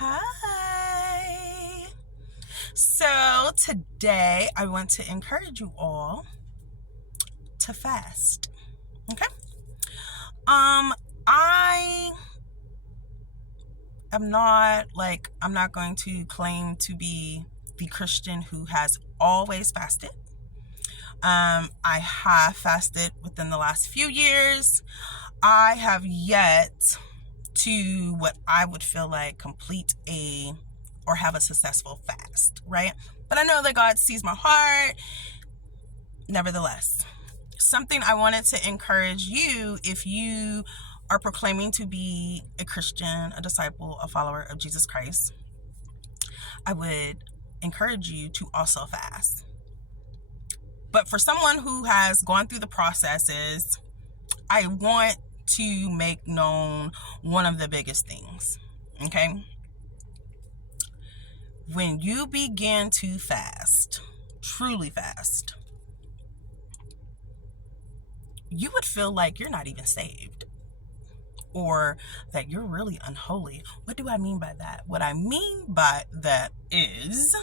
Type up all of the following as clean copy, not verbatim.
Hi. So today I want to encourage you all to fast. Okay? I am I'm not going to claim to be the Christian who has always fasted. I have fasted within the last few years. I have yet to what I would feel like complete or have a successful fast, right? But I know that God sees my heart. Nevertheless, something I wanted to encourage you, if you are proclaiming to be a Christian, a disciple, a follower of Jesus Christ, I would encourage you to also fast. But for someone who has gone through the processes, I want to make known one of the biggest things, okay? When you begin to fast, truly fast, you would feel like you're not even saved or that you're really unholy. What do I mean by that? What I mean by that is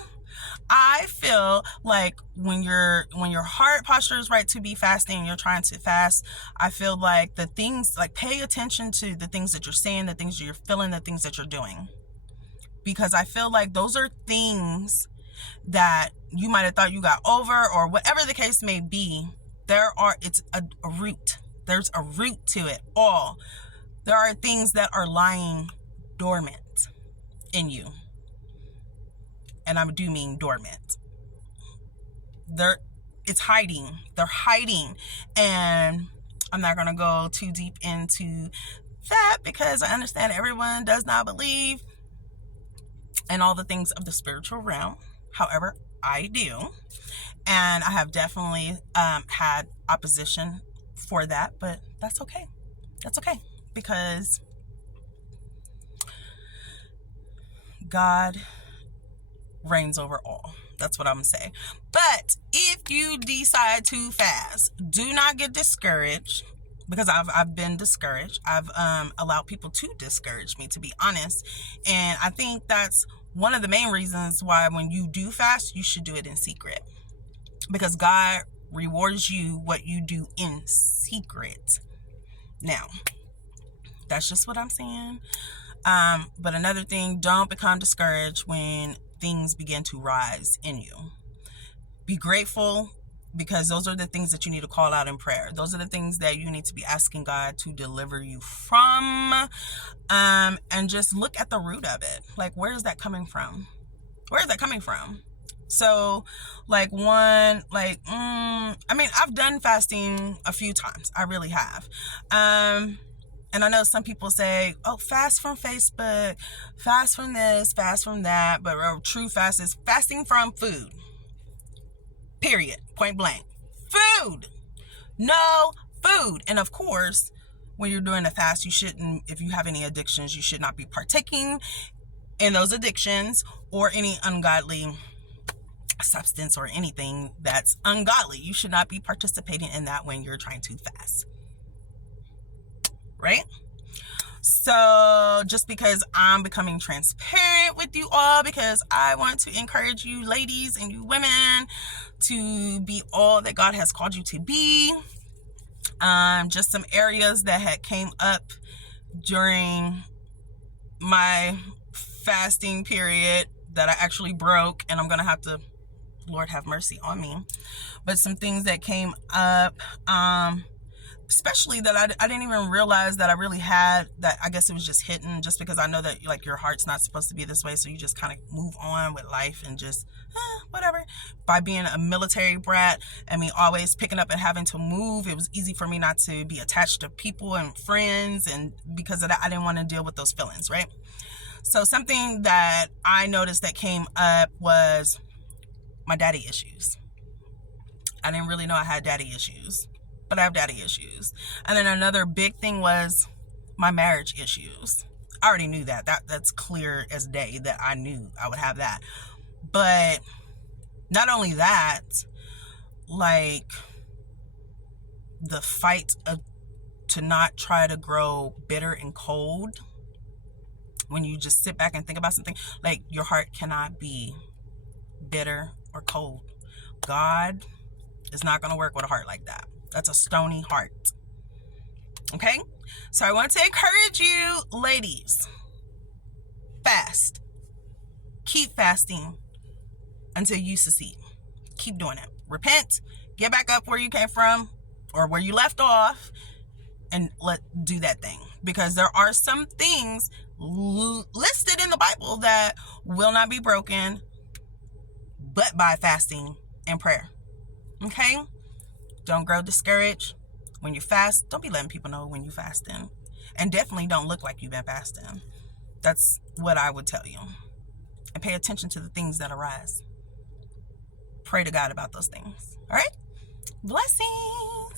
I feel like when your heart posture is right to be fasting and you're trying to fast, I feel like the things, like, pay attention to the things that you're saying, the things that you're feeling, the things that you're doing. Because I feel like those are things that you might have thought you got over, or whatever the case may be. It's a root. There's a root to it all. There are things that are lying dormant in you. And I do mean dormant. It's hiding. They're hiding. And I'm not going to go too deep into that because I understand everyone does not believe in all the things of the spiritual realm. However, I do. And I have definitely had opposition for that, but that's okay. That's okay, because God reigns over all. That's what I'm gonna say. But if you decide to fast, do not get discouraged, because I've been discouraged. I've allowed people to discourage me, to be honest. And I think that's one of the main reasons why when you do fast, you should do it in secret, because God rewards you what you do in secret. Now, that's just what I'm saying. But another thing, don't become discouraged when things begin to rise in you. Be grateful, because those are the things that you need to call out in prayer. Those are the things that you need to be asking God to deliver you from. And just look at the root of it. Like, where is that coming from? Where is that coming from? So, I've done fasting a few times. I really have. And I know some people say, oh, fast from Facebook, fast from this, fast from that. But a true fast is fasting from food. Period. Point blank. Food. No food. And of course, when you're doing a fast, you shouldn't, if you have any addictions, you should not be partaking in those addictions or any ungodly substance or anything that's ungodly. You should not be participating in that when you're trying to fast. Right? So just because I'm becoming transparent with you all, because I want to encourage you ladies and you women to be all that God has called you to be. Just some areas that had came up during my fasting period that I actually broke, and I'm going to have to, Lord have mercy on me. But some things that came up, especially that I didn't even realize that I really had, that I guess it was just hidden, just because I know that, like, your heart's not supposed to be this way, so you just kind of move on with life and just whatever. By being a military brat and me always picking up and having to move, it was easy for me not to be attached to people and friends, and because of that, I didn't want to deal with those feelings, right? So something that I noticed that came up was my daddy issues. I didn't really know I had daddy issues, but I have daddy issues. And then another big thing was my marriage issues. I already knew that. That's clear as day that I knew I would have that. But not only that, like, the fight to not try to grow bitter and cold when you just sit back and think about something. Like, your heart cannot be bitter or cold. God is not going to work with a heart like that. That's a stony heart. Okay? So I want to encourage you, ladies, fast. Keep fasting until you succeed. Keep doing it. Repent. Get back up where you came from or where you left off, and do that thing. Because there are some things listed in the Bible that will not be broken but by fasting and prayer. Okay? Don't grow discouraged. When you fast, don't be letting people know when you fasting. And definitely don't look like you've been fasting. That's what I would tell you. And pay attention to the things that arise. Pray to God about those things. All right? Blessings.